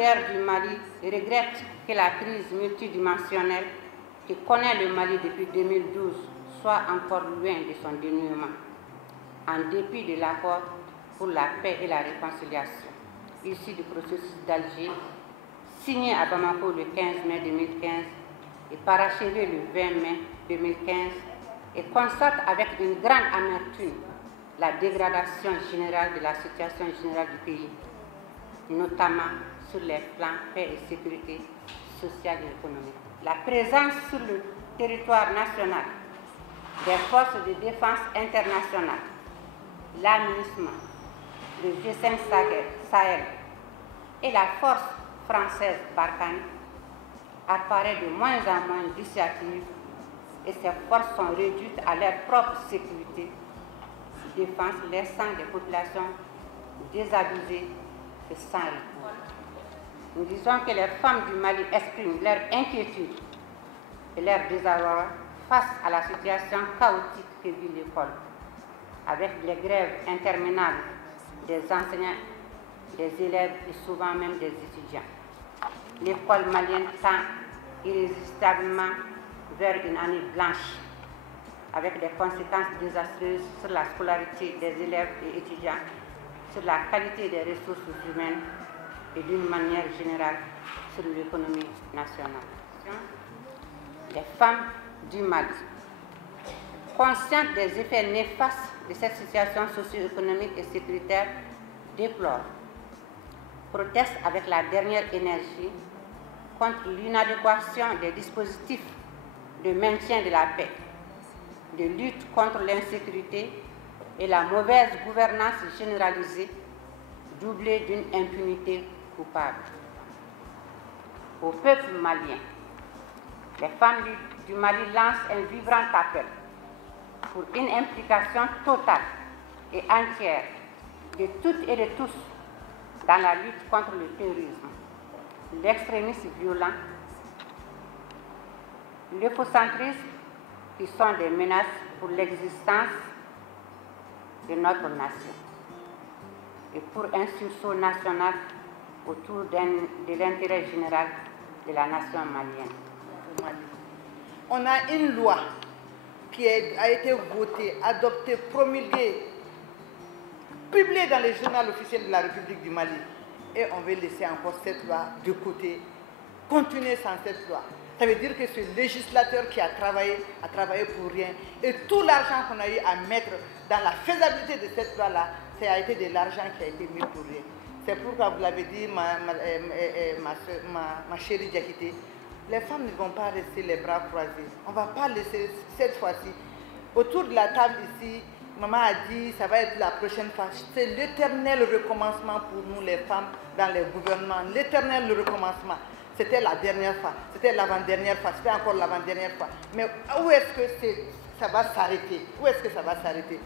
humanitaire du Mali regrette que la crise multidimensionnelle qui connaît le Mali depuis 2012 soit encore loin de son dénouement, en dépit de l'accord pour la paix et la réconciliation, issu du processus d'Alger, signé à Bamako le 15 mai 2015 et parachevé le 20 mai 2015, et constate avec une grande amertume la dégradation générale de la situation générale du pays, notamment sur les plans paix et sécurité sociale et économique. La présence sur le territoire national des forces de défense internationales, l'AMINUSMA, le G5 Sahel et la force française Barkhane apparaît de moins en moins dissuasive et ces forces sont réduites à leur propre sécurité, défense, laissant des populations désabusées et sans recours. Nous disons que les femmes du Mali expriment leur inquiétude et leur désarroi face à la situation chaotique que vit l'école, avec les grèves interminables des enseignants, des élèves et souvent même des étudiants. L'école malienne tend irrésistiblement vers une année blanche, avec des conséquences désastreuses sur la scolarité des élèves et étudiants, sur la qualité des ressources humaines et d'une manière générale sur l'économie nationale. Les femmes du Mali, conscientes des effets néfastes de cette situation socio-économique et sécuritaire, déplorent, protestent avec la dernière énergie contre l'inadéquation des dispositifs de maintien de la paix, de lutte contre l'insécurité et la mauvaise gouvernance généralisée, doublée d'une impunité coupable. Au peuple malien, les femmes du Mali lancent un vibrant appel pour une implication totale et entière de toutes et de tous dans la lutte contre le terrorisme, l'extrémisme violent, l'épocentrisme, qui sont des menaces pour l'existence de notre nation et pour un sursaut national autour de l'intérêt général de la nation malienne. On a une loi qui a été votée, adoptée, promulguée, publiée dans le journal officiel de la République du Mali. Et on veut laisser encore cette loi de côté, continuer sans cette loi. Ça veut dire que ce législateur qui a travaillé pour rien. Et tout l'argent qu'on a eu à mettre dans la faisabilité de cette loi-là, ça a été de l'argent qui a été mis pour rien. C'est pourquoi vous l'avez dit, ma chérie Diakité, les femmes ne vont pas rester les bras croisés. On ne va pas laisser cette fois-ci. Autour de la table ici, maman a dit, ça va être la prochaine fois. C'est l'éternel recommencement pour nous les femmes dans les gouvernements. L'éternel recommencement. C'était la dernière fois, c'était l'avant-dernière fois, c'était encore l'avant-dernière fois. Mais où est-ce que ça va s'arrêter? Où est-ce que ça va s'arrêter?